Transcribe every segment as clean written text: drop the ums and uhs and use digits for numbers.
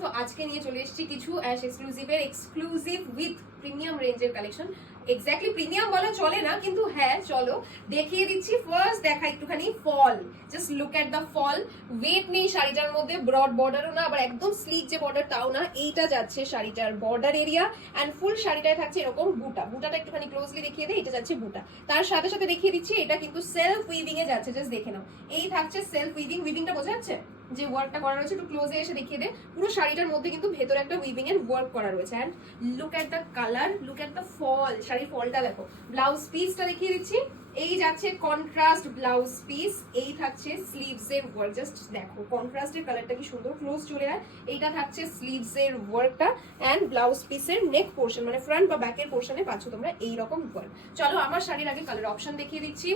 তো আজকে নিয়ে চলে এসেছি কিছু অ্যাশ এক্সক্লুসিভের এক্সক্লুসিভ উইথ প্রিমিয়াম রেঞ্জের কালেকশন। এক্স্যাক্টলি প্রিমিয়াম বলা চলে না, কিন্তু হ্যাঁ চলো দেখিয়ে দিচ্ছি। ফার্স্ট দেখা একটুখানি fall, just look at the fall. Weight নেই শাড়িটার মধ্যে, ব্রড বর্ডারও না, আবার একদম স্লিক যে বর্ডার তাও না। এইটা যাচ্ছে শাড়িটার বর্ডার এরিয়া অ্যান্ড ফুল শাড়িটায় থাকছে এরকম বুটা। বুটাটা একটুখানি ক্লোজলি দেখিয়ে দেয়, এটা যাচ্ছে বুটা। তার সাথে সাথে দেখিয়ে দিচ্ছি এটা কিন্তু সেলফ উইভিং এ যাচ্ছে, জাস্ট দেখে নাও। এই থাকছে সেলফ উইভিং, উইভিংটা বোঝা যাচ্ছে যে ওয়ার্কটা করা রয়েছে, একটু ক্লোজে এসে দেখিয়ে দে। পুরো শাড়িটার মধ্যে কিন্তু ভেতরে একটা উইভিং এর ওয়ার্ক করা রয়েছে। And look at the colour, look at the fall. শাড়ির ফলটা দেখো। ব্লাউজ পিসটা দেখিয়ে দিচ্ছি। এই যাচ্ছে কন্ট্রাস্ট ব্লাউজ পিস, এই থাকছে স্লিভস এর ওয়ার্ক। জাস্ট দেখো কন্ট্রাস্টের কালারটা কি সুন্দর, ক্লোজ চলে যায়। এইটা থাকছে স্লিভস এর ওয়ার্কটা এন্ড ব্লাউজ পিসের নেক পোর্শন মানে ফ্রন্ট বা ব্যাকের পোর্শনে পাচ্ছ তোমরা এইরকম ওয়ার্ক। চলো আমার শাড়ির আগে কালার অপশন দেখিয়ে দিচ্ছি।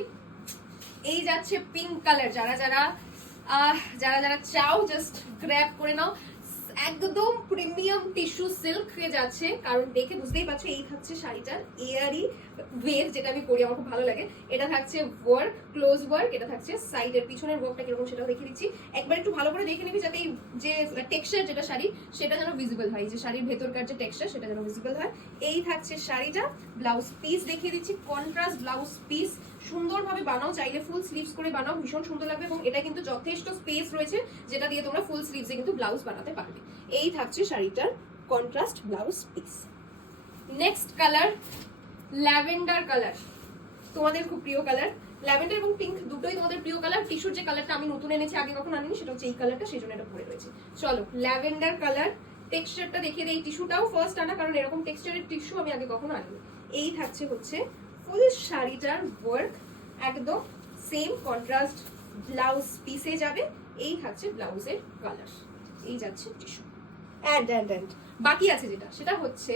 এই যাচ্ছে পিঙ্ক কালার, যারা যারা চাও জাস্ট গ্র্যাব করে নাও। একদম প্রিমিয়াম টিস্যু সিল্ক হয়ে যাচ্ছে, কারণ দেখে বুঝতেই পারছো এই থাকছে শাড়িটার এয়ারি ওয়েভ, যেটা আমি পরি আমার খুব ভালো লাগে। এটা থাকছে ওয়ার্ক, ক্লোজ ওয়ার্ক। এটা থাকছে সাইডের পিছনের ওয়ার্কটা কিরকম সেটাও দেখিয়ে দিচ্ছি। একবার একটু ভালো করে দেখে নিবি, যাতে এই যে টেক্সচার যেটা শাড়ি সেটা যেন ভিজিবল হয়, যে শাড়ির ভেতরকার যে টেক্সচার সেটা যেন ভিজিবল হয়। এই থাকছে শাড়িটা। ব্লাউজ পিস দেখিয়ে দিচ্ছি, কন্ট্রাস্ট ব্লাউজ পিস। সুন্দরভাবে বানাও, চাইলে ফুল স্লিভস করে বানাও, ভীষণ সুন্দর লাগবে। এবং এটা কিন্তু যথেষ্ট স্পেস রয়েছে, যেটা দিয়ে তোমরা ফুল স্লিভসে কিন্তু ব্লাউজ বানাতে পারবে। এই থাকছে শাড়িটার contrast blouse piece. Next colour lavender colour, তোমাদের খুব প্রিয় কালার। ল্যাভেন্ডার এবং পিঙ্ক দুটোই তোমাদের প্রিয় কালার। টিস্যুর যে কালারটা আমি নতুন এনেছি, আগে কখন আনিনি, সেটা হচ্ছে এই কালারটা, সেই জন্য এটা পরে রয়েছে। চলো ল্যাভেন্ডার কালার। টেক্সচারটা দেখিয়ে দিই। টিস্যুটাও ফার্স্ট আনা, কারণ এরকম টেক্সচারের টিস্যু আমি আগে কখনো আনিনি। এই থাকছে হচ্ছে ফুল শাড়িটার ওয়ার্ক, একদম সেম কন্ট্রাস্ট ব্লাউজ পিসে যাবে। এই থাকছে ব্লাউজের কালার, এই যাচ্ছে টিস্যু। অ্যান্ড বাকি আছে যেটা, সেটা হচ্ছে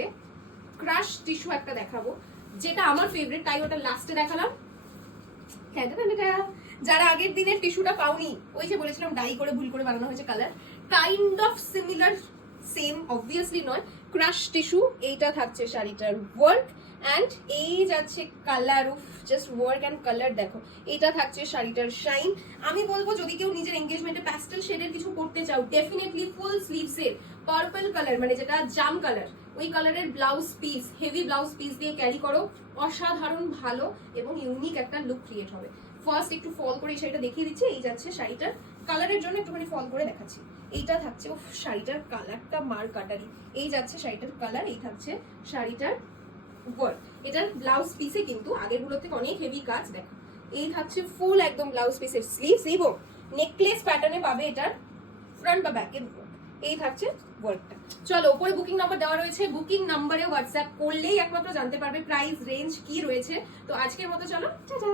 ক্রাশ টিস্যু একটা দেখাবো, যেটা আমার ফেভারিট, তাই ওটা লাস্টে দেখালাম। যারা আগের দিনের টিস্যুটা পাওনি, ওই যে বলেছিলাম ডাই করে ভুল করে বানানো হয়েছে colour, kind of similar, same obviously নয়। ক্রাশ টিস্যু, এইটা থাকছে শাড়িটার ওয়ার্ক অ্যান্ড এই যাচ্ছে কালার। উফ, জাস্ট ওয়ার্ক অ্যান্ড কালার দেখো। এটা থাকছে শাড়িটার শাইন। আমি বলবো যদি কেউ নিজের এঙ্গেজমেন্টে প্যাস্টেল শেডের কিছু করতে চাও, ডেফিনেটলি ফুল স্লিভসের পার্পল কালার মানে যেটা জাম কালার, ওই কালারের blouse piece, heavy blouse piece দিয়ে ক্যারি করো, অসাধারণ ভালো এবং ইউনিক একটা লুক ক্রিয়েট হবে। ফার্স্ট একটু ফল করে এই শাড়িটা দেখিয়ে দিচ্ছি। এই যাচ্ছে শাড়িটার কালারের জন্য একটুখানি ফল করে দেখাচ্ছি। এইটা থাকছে শাড়িটার কালারটা মার কাটারি। এই যাচ্ছে শাড়িটার কালার, এই থাকছে শাড়িটার ওয়ার্ক। এটার ব্লাউজ পিসে কিন্তু আগের গুলোর থেকে অনেক হেভি কাজ দেখো। এই থাকছে ফুল একদম ব্লাউজ পিসের স্লিভস এবং নেকলেস প্যাটার্নে পাবে এটার ফ্রন্ট বা ব্যাকের ওয়ার্ক। এই থাকছে ওয়ার্কটা। চলো, উপরে বুকিং নাম্বার দেওয়া রয়েছে, বুকিং নাম্বারে হোয়াটসঅ্যাপ করলেই একমাত্র জানতে পারবে প্রাইস রেঞ্জ কি রয়েছে। তো আজকের মতো চলো, টাটা।